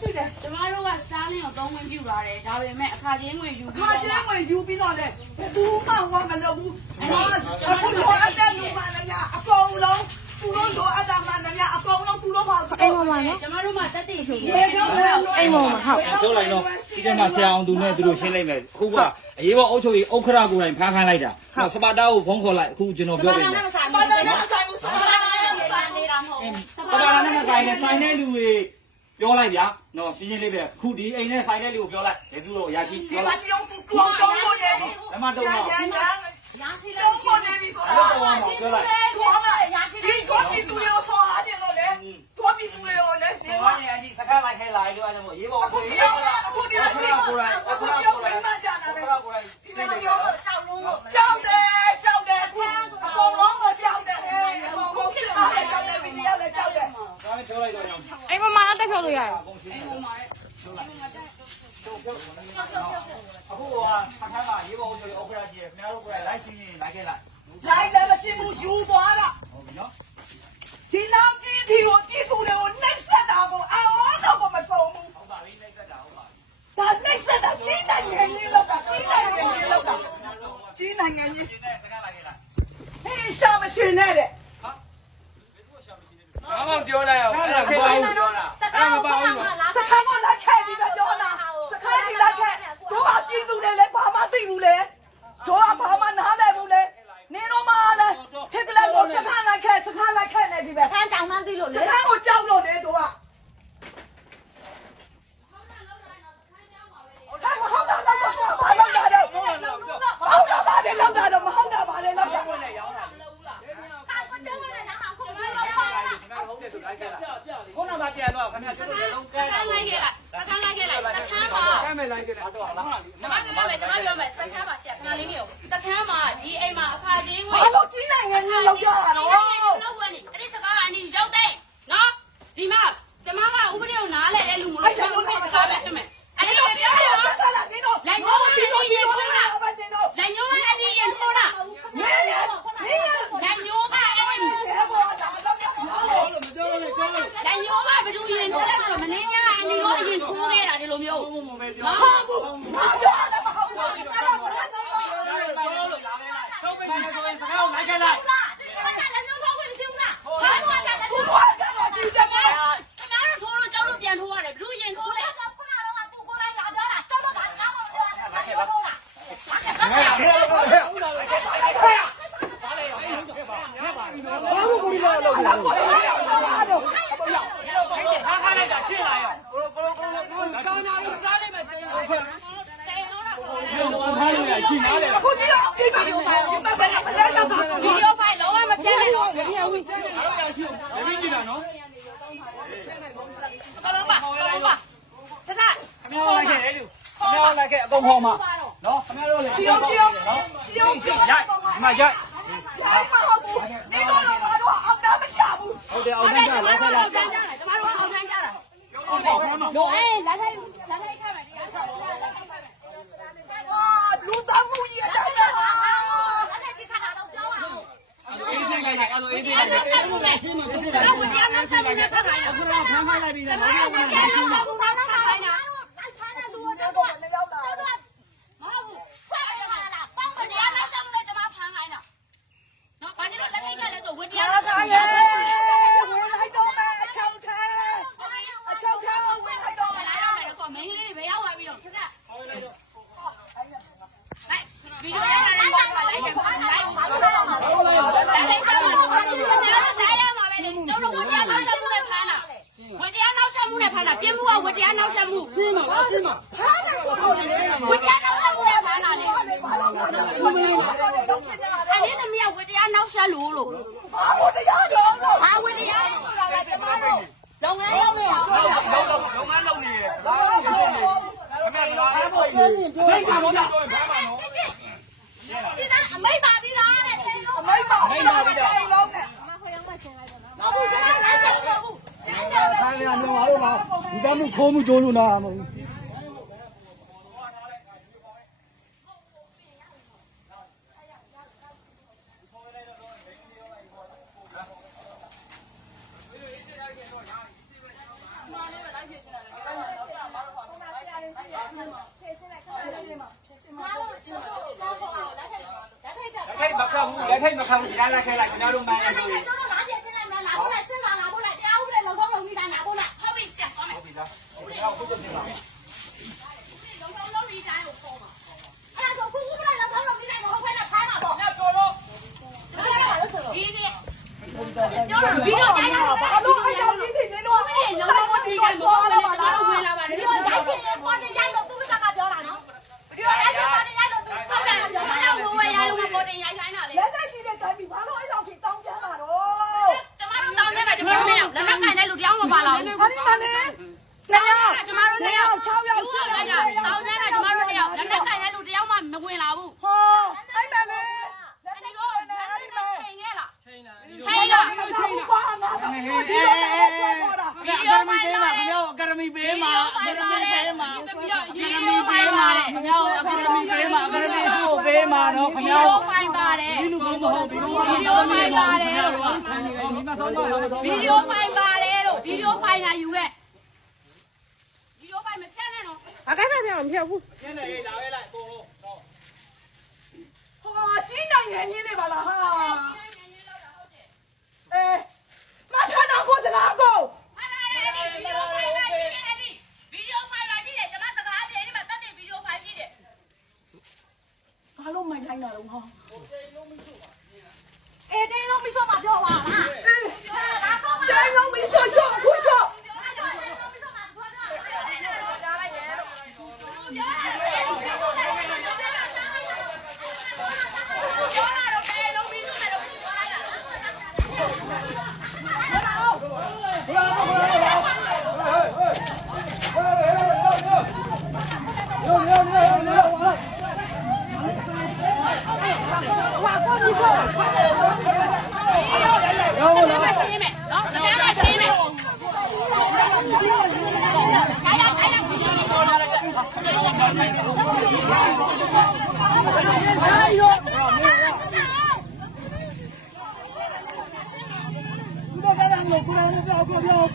ရှိတယ်ကျမတို့ကစတားလင်းကိုသုံးဝင်ပြူလာတယ်ဒါပေမဲ့အခါချင်းဝင်ယူပြီး ခါချင်းဝင်ယူပြီးတော့လေဘူးမှဝါမလုပ်ဘူးအခုတော့အတက်လူမှလည်းအကုန်လုံးသူတို့တော့အတမန်လည်းအကုန်လုံးသူတို့ပါ အိမ်ပေါ်မှာနော် ကျမတို့မှတက်တည်ရှိတယ် အိမ်ပေါ်မှာဟုတ် ပြောလိုက်တော့ဒီကမှာဆရာအောင်သူနဲ့သူတို့ရှင်းလိုက်မယ်အခုကအရေးပေါ်အုပ်ချုပ်ရေးဥက္ခရာကိုယ်တိုင်ဖမ်းခိုင်းလိုက်တာစပါတာကိုဖုန်းခေါ်လိုက်အခုကျွန်တော်ပြောပြမယ် ပါလာနဲ့ဆိုင်မှုဆိုင်နေတာမဟုတ် စပါတာနဲ့ဆိုင်နဲ့ဆိုင်တဲ့လူတွေပြောလိုက်ဗျာနော်ရှင်းရှင်းလေးပဲခုဒီအိမ်နဲ့ဆိုင်တဲ့လူကိုပြောလိုက်ဘယ်သူတော့ရာရှိ ဒီ ပြော မှာ လိုက် ချီအောင်သူတော်တော်လို့နေပြီ အမတော့တော့ ရာရှိလဲ တော့ပေါ်နေပြီဆို အဲ့ တော့ တော့တော့ပြောလိုက် တော်လာရာရှိဒီတော့ဒီသူရောဆောအားတယ်လို့လေတော့ဒီသူရောလေဒီ ဒီ မှာ မှာနေအကြီးစကားလိုက်ခဲလာလို့အဲ့လိုရေးပေါ် အခုဒီရောအခုဒီရောကိုယ်တိုင်အခုဒီရောပြန်မှကြာတယ် ကိုယ်တိုင် ဒီလိုရောကြောက်လုံးကြောက်တယ်အခုအကုန်လုံးကကြောက်တယ်အကုန်လုံးဖြစ်လာတယ်ကြောက်တယ်ဗီဒီယိုလည်းကြောက်တယ် ဒါနဲ့ပြောလိုက်တော့ အိမ်ပေါ်မှာတက်ဖြုတ်လို့ရတယ် အခုကအခါမှာရေးပေါ်ဆိုရင်ဥက္ကရာကြီးခင်ဗျားတို့ကိုယ်လိုက်ရှင်းရင်လိုက်ခဲ့လိုက် လိုက်တယ်မရှိဘူးယူသွားတာ ဟုတ်ပြီနော် ဒီလောက်ကြီးဒီကိုပြည်သူတွေကိုနှိပ်စက်တာကိုအော်တော့မဆုံးဘူး ဟုတ်ပါပြီလိုက်သက်တာဟုတ်ပါပြီ ဒါနှိပ်စက်တာကြီးနိုင်ငံကြီးလောက်တာကြီးနိုင်ငံကြီးလောက်တာကြီးနိုင်ငံကြီး ရှင်းတဲ့စကားလိုက်ခဲ့လိုက် ဟေးရှာမရှင်နဲ့တဲ့ ဘာမှပြောလိုက်အောင်အဲ့ဒါမပေါ့ဘူးပြောတာအဲ့ဒါမပေါ့ဘူး စခန်းကလက်ခဲဒီကပြောတာစခန်းဒီလက်ခဲတို့ကပြည်သူတွေလည်းဘာမှသိဘူးလေတို့ကဘာမှနားလည်ဘူးလေနေတော့မှလည်းထစ်ကလေးကိုစခန်းလက်ခဲနေဒီပဲ ခန်းတောင်မှန်းသိလို့ စ လေ ခန်းကိုကြောက်လို့လေတို့ကဟုတ်တာလောက်တော့ဘာလောက်တာတော့ဟုတ်တာဘာလဲလောက်တာတော့မဟုတ်တာဘာလဲလောက်တာ ဝင်လေရောင်းတာခုနကပြန်တော့ခင်ဗျာကျတို့လုံးကဲ စကန်းလိုက်ခဲ့လိုက်စကန်းလိုက်ခဲ့လိုက်စကန်းမှာ ကဲမယ်လိုက်ကြတယ် တော့လား ကျမပြောမယ်စကန်းမှာဆရာခဏလေးနေရောစကန်းမှာဒီအိမ်မှာအခါချင်းဝင် ဘာလို့ကြီးနိုင်ငံကြီးလောက်ကြတာတော့ လောက်ဝင်နေအဲ့ဒီစကားကအနီရောက်တဲ့နော်ဒီမှာကျမကဥပဒေကိုနားလဲတဲ့လူမလို့ကျမဥပဒေစကားပဲဖြစ်မယ်အဲ့ဒီလိုပြောရအောင် ဆက်လာနေတော့လက်ညှိုးမပြီးတော့ဒီလိုလာပါနေတော့ လက်ညိုးကအနီရင်ထိုးတာ နေနေ လက်ညိုးကအနီ နေပေါ်လာတော့ရအောင် လို့မပြောလို့ပြောလို့ လက်ညိုးကဘယ်သူရင်ထိုးလဲဆိုတော့မင်းညာအနီရောအရင်ထိုးခဲ့တာဒီလိုမျိုး ဘုံဘုံပဲပြော မဟုတ်ဘူးဘာပြောလဲမဟုတ်ဘူးအဲ့ဒါဘာလဲတော့ ချုပ်ပိတ်နေဆိုရင်စကားကိုလိုက်ခဲ့လိုက် လက်ညိုးဖောက်ဝင်ရှင်းလားဘာမှတက်လက်ညိုး ဘာကတော့ကြည့်ကြပါ ခင်ဗျားတို့ထိုးလို့ကျောင်းတို့ပြန်ထိုးရတယ်ဘယ်သူရင်ထိုးလဲ ဘာလို့ကိုလာလို့လဲကိုလာတော့ ခါခါလိုက်တာရှင်းလာရော ကာနာလို့စားလိုက်မယ် တဲဟုတ်တာပေါ့လေ ဘုံခါလို့ရရှင်းနားတယ် အခုကြည့်တော့ဒီကမျိုးပါဒီမှာလည်းမလဲတော့ဘူး ဗီဒီယိုဖိုင်လုံးဝမချဲနဲ့တော့ ရပြီကြည့်တာနော် အကုန်လုံးပါအကုန်လုံးပါထထ ခင်ဗျားလိုက်ခဲ့လေလူခင်ဗျားလိုက်ခဲ့အကုန်ဟောမှာနော်ခင်ဗျားတို့လည်း ဒီအောင်ဒီအောင်ဒီအောင်ဒီ ရိုက်ဒီမှာရိုက် ရိုက်မဟုတ်ဘူးဒီတော့တော့ဘာလို့အောင်တာမရဘူး ဟုတ်တယ်အောင်တန်းကြလိုက်ခဲ့လိုက် ကျမတို့အောင်တန်းကြတာတို့အေးလက်ထိုက်ထားမယ်တရားထားလက်ထိုက်ထားမယ် လူသားမှုကြီးအတိုင်းပါ အေးစင်ခိုင်းတယ်အဲ့လိုအေးစင်ခိုင်းတယ် ဆက်မှုနဲ့ကျွန်တော်ဝင်တရားနဲ့ဆက်မှုနဲ့ဖတ်ခိုင်းတာ အခုတော့ဖမ်းခိုင်းလိုက်ပြီ ကျွန် နော် တော်တို့တရားနဲ့ဆက်မှုနဲ့ဖတ်ခိုင်းတာ တော့လည်းရောက်လာ မဟုတ်ဘူးခွဲရတာပေါင်းတရားနဲ့ဆက်မှုနဲ့ကျွန်မဖမ်းခိုင်းတာနော်ဘာလို့လက်ထိုက်ကလည်းဆိုဝင်တရားနဲ့ဆက်မှုနဲ့ ဝင်လိုက်တော့မယ်အချောက်ထဲဝင်လိုက်တော့မယ် လာရမယ်ကောမင်းလေးတွေဘယ်ရောက်သွားပြီတော့ခက်ခက်ဗီဒီယိုရတာလည်းပါလိုက်တယ်လိုက်ပါလာလိုက်ပါလာရမှာပဲလေကျွန်တော်ဝတရားနောက်ဆက်မှုနဲ့ဖမ်းတာဝတရားနောက်ဆက်မှုနဲ့ဖမ်းတာပြင်းမှုကဝတရားနောက်ဆက်မှုရှင်းပါရှင်းပါ ဖမ်းတယ်ဆိုတော့လေ ဝတရားနောက်ဆက်မှုနဲ့ဖမ်းတာလေ ဘာလို့ဖမ်းတယ်ဒီလိုတော့ဖြစ်နေတာလေ အဲ့ဒီသမီးကဝတရားနောက်ဆက်လို့ ဘာလို့တရားတော့လို့ ဟာဝတရားဆိုတာကကျမတို့လုပ်ငန်းလုပ်နေတာပြောတာ လုံးငန်းလုံးနေတယ်ဘာလို့ဖြစ်နေခင်ဗျားလာဖို့ဒိတ်ကတော့တော့ဖမ်းပါနော် ဒီကအမိတ်ပါပြီလားတဲ့ထိန်လို့ အမိတ်ပါပြီးတော့လုံးနဲ့ အမခွေရောက်မှဆင်လိုက်ပါနော် မဟုတ်ဘူးကျွန်တော်လည်းမဟုတ်ဘူး ခိုင်းရမြောင်ပါတော့ပါဒီကမှုခိုးမှုကြိုးလို့နာမဟုတ်ဘူး ထိုက်မခတ်ဘူးလက်ထိုက်မခတ်ဘူးဒီလားလက်ခဲလိုက်ကျွန်တော်တို့မှန်းလိုက်ဆိုရင် ကျတော့လာပြချင်းလိုက်မလားလာဖို့လိုက်စဉ်းစားလာဖို့လိုက်တရားဥပဒေလုံထုံးလုံပြီးတိုင်းလာဖို့လိုက်ဟုတ်ပြီဆက်သွားမယ် ဟုတ်ပြီလားဟုတ်ပြီတော့ခုတော့ပြင်ပါမယ် လုံထုံးလုံပြီးတိုင်းကိုခေါ်မှာအဲ့ဒါဆိုခုခုမလိုက်လုံထုံးလုံပြီးတိုင်းကိုဟုတ်ခွဲနဲ့ဖမ်းမှာပေါ့ ညတော်လို့ ဒီဒီပြောတော့ဗီဒီယိုတိုင်းတော့ဘာလို့အဲ့လိုကြီးနေတော့လုံထုံးလုံပြီးတိုင်းကိုခေါ်လာပါလားဝင်လာပါတယ်ဗီဒီယိုတိုင်းချင်းပေါ်နေရိုက်လို့သူကပြောတာနော်ဗီဒီယိုတိုင်းချင်းပေါ်နေရိုက်လို့သူဟုတ်တယ်ပြောတာလို့ဝယ်ရလို့ပေါ်တင်ရိုက်ခိုင်းတာလေ လက်သက်ကြီးတဲ့တိုင်းဘာလို့အဲ့လောက်ကြီးတောင်းကြတာတော့ ကျမတို့တောင်းနေတာကျမတို့နဲ့လက်လက်ခိုင်တဲ့လူတယောက်မပါလာဘူး ဘာလို့လဲ ကျမတို့နဲ့6ယောက်6ယောက်လိုက်တာတောင်းနေတာကျမတို့နဲ့လက်လက်ခိုင်တဲ့လူတယောက်မှမဝင်လာဘူး ဟောအဲ့မဲ့လေ အဲ့ဒီတော့အဲ့ဒီမှာချိန်ခဲ့လား ချိန်တာ ချိန်လား ချိန်ပါငါတော့ဒီလိုဆွဲပေါ်တာ အကယ်ဒမီပေးမှာခင်ဗျားအကယ်ဒမီပေးမှာအကယ်ဒမီပေးမှာအကယ်ဒမီပေးမှာခင်ဗျားအကယ်ဒမီပေးမှာအကယ်ဒမီကိုပေးမှာနော်ခင်ဗျား ဗီဒီယိုဖိုင်ပါတယ် ဒီလူကမဟုတ်ဘူးဗီဒီယိုဖိုင်ပါတယ်မိမဆုံးတော့လားမဆုံး ဗီဒီယိုဖိုင်ပါတယ်လို့ဗီဒီယိုဖိုင်လာယူခဲ့ဗီဒီယိုဖိုင်မဖြတ်နဲ့နော် အကဲဆက်ပြောင်းမပြောဘူး ကျင်းနေလာခဲ့လိုက်အကုန်လုံးတော့ ဟောကြီးနိုင်ငံကြီးနေပါလားဟာအဲမဆန်းတော့ကိုစကားကို ဟာလာတယ်ဗီဒီယိုဖိုင်ပါရှိတယ်အဲ့ဒီဗီဒီယိုဖိုင်ပါရှိတယ်ကျမစကားပြေဒီမှာတက်တဲ့ဗီဒီယိုဖိုင်ရှိတယ် ဘာလို့မိုက်တိုင်းတာတော့ဟော အေးတင်းလုံးပြီးဆုံးမပြောပါလားလာဆုံးမ တိုင်းလုံးပြီးဆော့ဆော့ခုဆော့ Hãy subscribe cho kênh Ghiền Mì Gõ để không bỏ lỡ